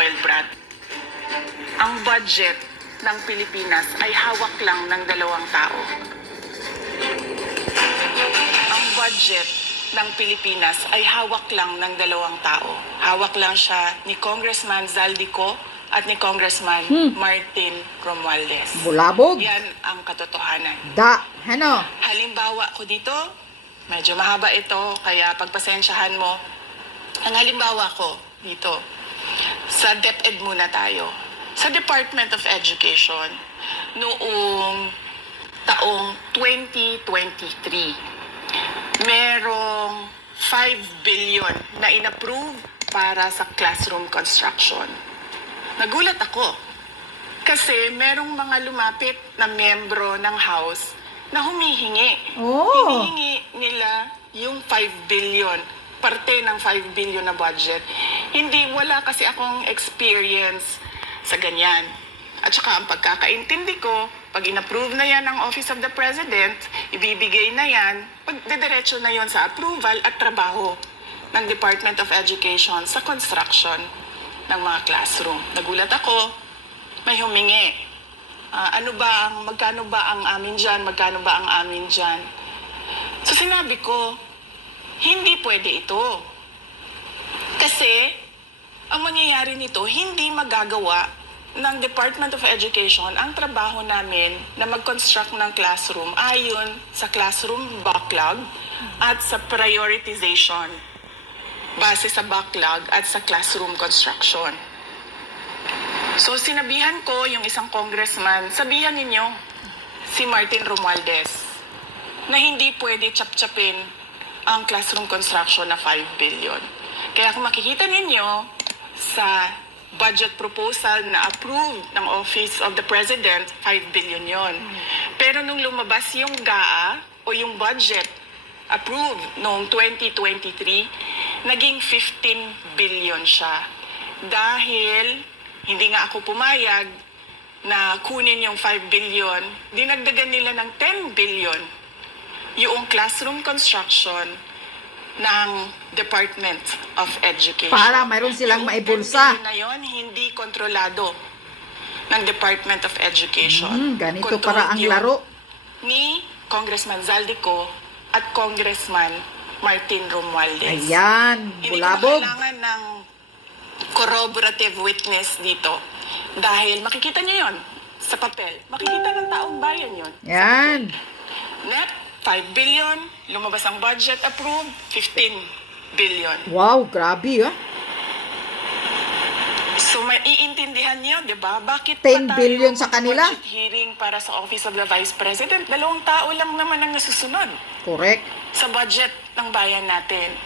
spoiled brat. Ang budget ng Pilipinas ay hawak lang ng dalawang tao. Ang budget ng Pilipinas ay hawak lang ng dalawang tao. Hawak lang siya ni Congressman Zaldico at ni Congressman Martin Romualdez. Bulabog. Yan ang katotohanan. Ano? Halimbawa ko dito, medyo mahaba ito, kaya pagpasensyahan mo. Ang halimbawa ko dito, sa DepEd muna tayo. Sa Department of Education, noong taong 2023, merong 5 billion na inapprove para sa classroom construction. Nagulat ako kasi merong mga lumapit na miyembro ng House na humihingi. Oh. Hinihingi nila yung 5 billion, parte ng 5 billion na budget. Wala kasi akong experience sa ganyan. At saka ang pagkakaintindi ko, pag inapprove na yan ng Office of the President, ibibigay na yan, pagdidiretso na yon sa approval at trabaho ng Department of Education sa construction ng mga classroom. Nagulat ako, may humingi. Magkano ba ang amin dyan? Magkano ba ang amin dyan? So sinabi ko, hindi pwede ito. Kasi, ang mangyayari nito, hindi magagawa ng Department of Education ang trabaho namin na mag-construct ng classroom ayon sa classroom backlog at sa prioritization base sa backlog at sa classroom construction. So sinabihan ko yung isang congressman, sabihan ninyo si Martin Romualdez na hindi pwede chap-chapin ang classroom construction na 5 billion. Kaya kung makikita ninyo sa budget proposal na approved ng Office of the President, 5 billion yon. Pero nung lumabas yung GAA o yung budget approved noong 2023, naging 15 billion siya. Dahil hindi nga ako pumayag na kunin yung 5 billion, dinagdagan nila ng 10 billion yung classroom construction ng Department of Education. Para mayroon silang maibulsa. Yung 10 billion na yun, hindi kontrolado ng Department of Education. Ganito Controlled para ang yun laro. ni Congressman Zaldico at Congressman Martin Romualdez. Ayan, Hindi ko bulabog. kailangan ng corroborative witness dito. Dahil makikita niyo yon sa papel. Makikita ng taong bayan yon. Yan. Net, 5 billion. Lumabas ang budget approved, 15 billion. Wow, grabe ah. So may iintindihan niyo, di ba? Bakit 10 billion sa kanila? budget hearing para sa Office of the Vice President? 2 tao lang naman ang nasusunod Correct. sa budget ng bayan natin.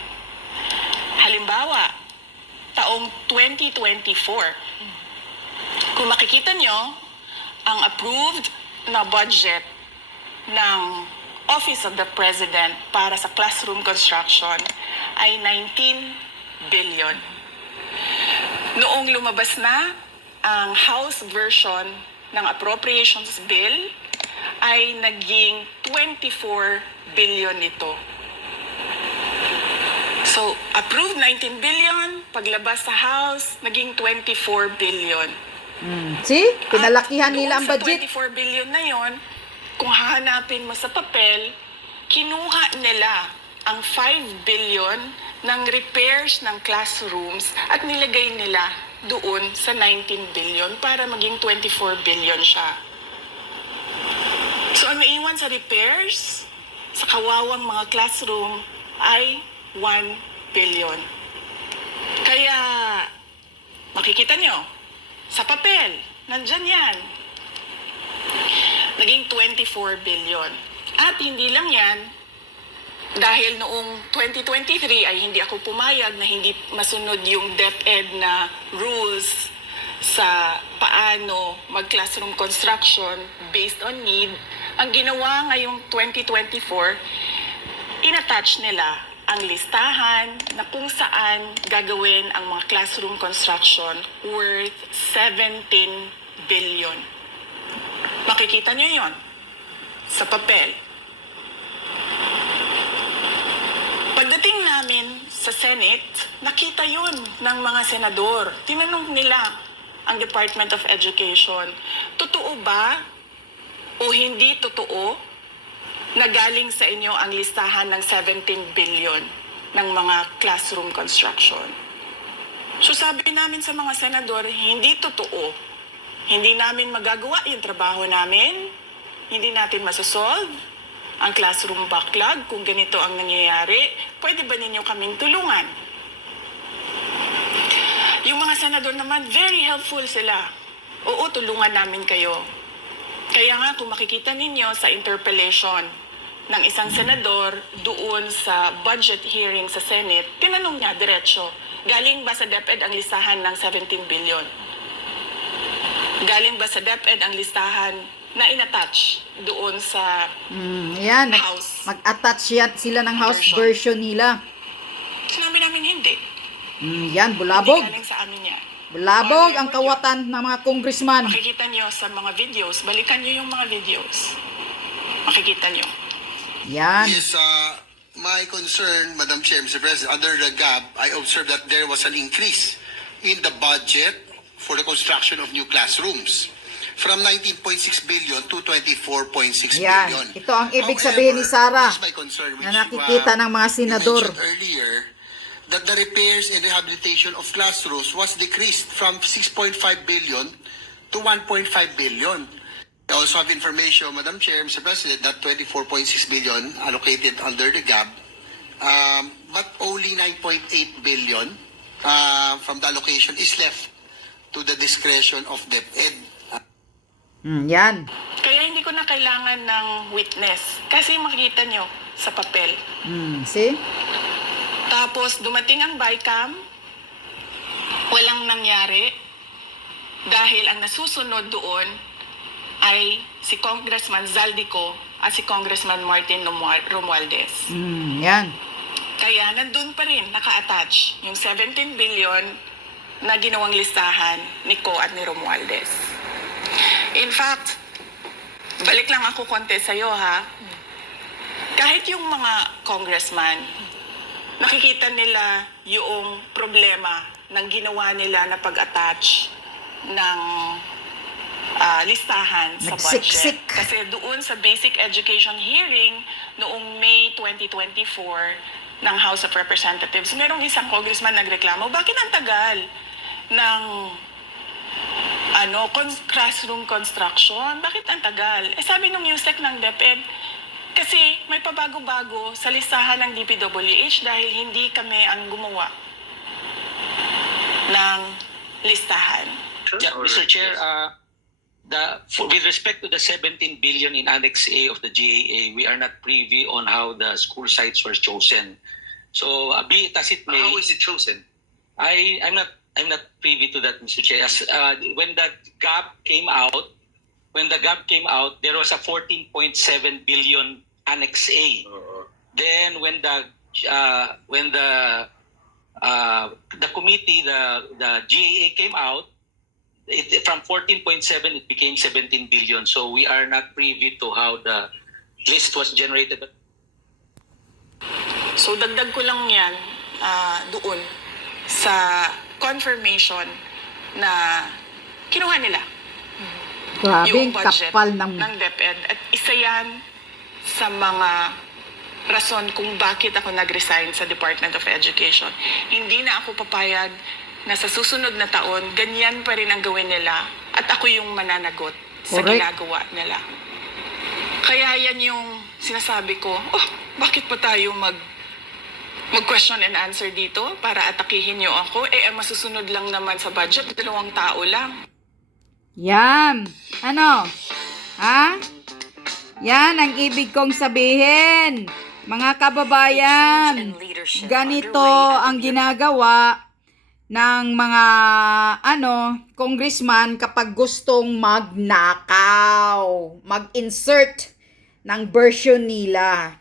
Halimbawa, taong 2024, kung makikita nyo, ang approved na budget ng Office of the President para sa classroom construction ay 19 billion. Noong lumabas na ang House version ng Appropriations Bill, ay naging 24 billion ito. So, approved 19 billion, paglabas sa House, naging 24 billion. See? Pinalakihan At nila ang doon budget. Sa 24 billion na yon, kung hahanapin mo sa papel, kinuha nila ang 5 billion ng repairs ng classrooms at nilagay nila doon sa 19 billion para maging 24 billion siya. So, ang maiwan sa repairs, sa kawawang mga classroom, ay 1 billion. Kaya, makikita nyo, sa papel, nandyan yan. Naging 24 billion. At hindi lang yan, dahil noong 2023 ay hindi ako pumayag na hindi masunod yung DepEd na rules sa paano mag-classroom construction based on need. Ang ginawa ngayong 2024, inattach nila ang listahan na kung saan gagawin ang mga classroom construction worth 17 billion. Makikita nyo yon sa papel. Pagdating namin sa Senate, nakita yun ng mga senador. Tinanong nila ang Department of Education, totoo ba o hindi totoo na galing sa inyo ang listahan ng 17 billion ng mga classroom construction? So sabi namin sa mga senador, hindi totoo. Hindi namin magagawa yung trabaho namin. Hindi natin masasolve ang classroom backlog. Kung ganito ang nangyayari, pwede ba ninyo kaming tulungan? Yung mga senador naman, very helpful sila. Oo, tulungan namin kayo. Kaya nga, kung makikita ninyo sa interpellation ng isang senador doon sa budget hearing sa Senate, tinanong niya diretso, galing ba sa DepEd ang listahan ng 17 billion? Galing ba sa DepEd ang listahan na inattach doon sa Yan, House mag-attach sila ng House version. version nila. Sinabi namin hindi. Yan, Hindi bulabog. galing sa amin yan. Bulabog ang kawatan ng mga congressman. Makikita nyo sa mga videos, balikan nyo yung mga videos. Makikita nyo. Yan. Yes, my concern, Madam Chair, Mr. President, under the GAB, I observed that there was an increase in the budget for the construction of new classrooms from 19.6 billion to 24.6 Yan. billion. Ito ang ibig sabihin ni Sara this is my concern, which, na nakikita ng mga you senador. mentioned earlier, that the repairs and rehabilitation of classrooms was decreased from 6.5 billion to 1.5 billion. I also have information, Madam Chair, Mr. President, that 24.6 billion allocated under the GAB, but only 9.8 billion from the allocation is left to the discretion of DepEd. Yan. Kaya hindi ko na kailangan ng witness. Kasi makikita nyo sa papel. See? Tapos dumating ang BICAM, walang nangyari dahil ang nasusunod doon ay si Congressman Zaldico at si Congressman Martin Romualdez. Yan. Kaya nandun pa rin naka-attach yung 17 billion na ginawang listahan ni Co at ni Romualdez. In fact, balik lang ako konti sa'yo ha. Kahit yung mga congressman, nakikita nila yung problema ng ginawa nila na pag-attach ng listahan sa Nagsiksik. budget. Kasi doon sa basic education hearing noong May 2024 ng House of Representatives, merong isang congressman nagreklamo, bakit ang tagal ng classroom construction? Bakit ang tagal? Sabi nung USEC ng DepEd, kasi may pabago-bago sa listahan ng DPWH dahil hindi kami ang gumawa ng listahan. Yeah, Mr. Chair, with respect to the 17 billion in Annex A of the GAA, we are not privy on how the school sites were chosen. So, be it as it may, How is it chosen? I'm not privy to that, Mr. Chair. As, when the GAP came out, there was a 14.7 billion Annex A. Then when the committee, the GAA came out, from 14.7 it became 17 billion. So we are not privy to how the list was generated. So dagdag ko lang yan doon sa confirmation na kinuha nila Grabe, yung ang budget kapal ng... DepEd. At isa yan sa mga rason kung bakit ako nag-resign sa Department of Education. Hindi na ako papayag na sa susunod na taon, ganyan pa rin ang gawin nila at ako yung mananagot sa Correct. ginagawa nila. Kaya yan yung sinasabi ko, bakit pa tayo mag-question and answer dito para atakihin niyo ako? Ang masusunod lang naman sa budget, 2 tao lang. Yan. Ano? Ha? Yan ang ibig kong sabihin. Mga kababayan, ganito ang ginagawa ng mga congressman kapag gustong magnakaw, mag-insert ng version nila.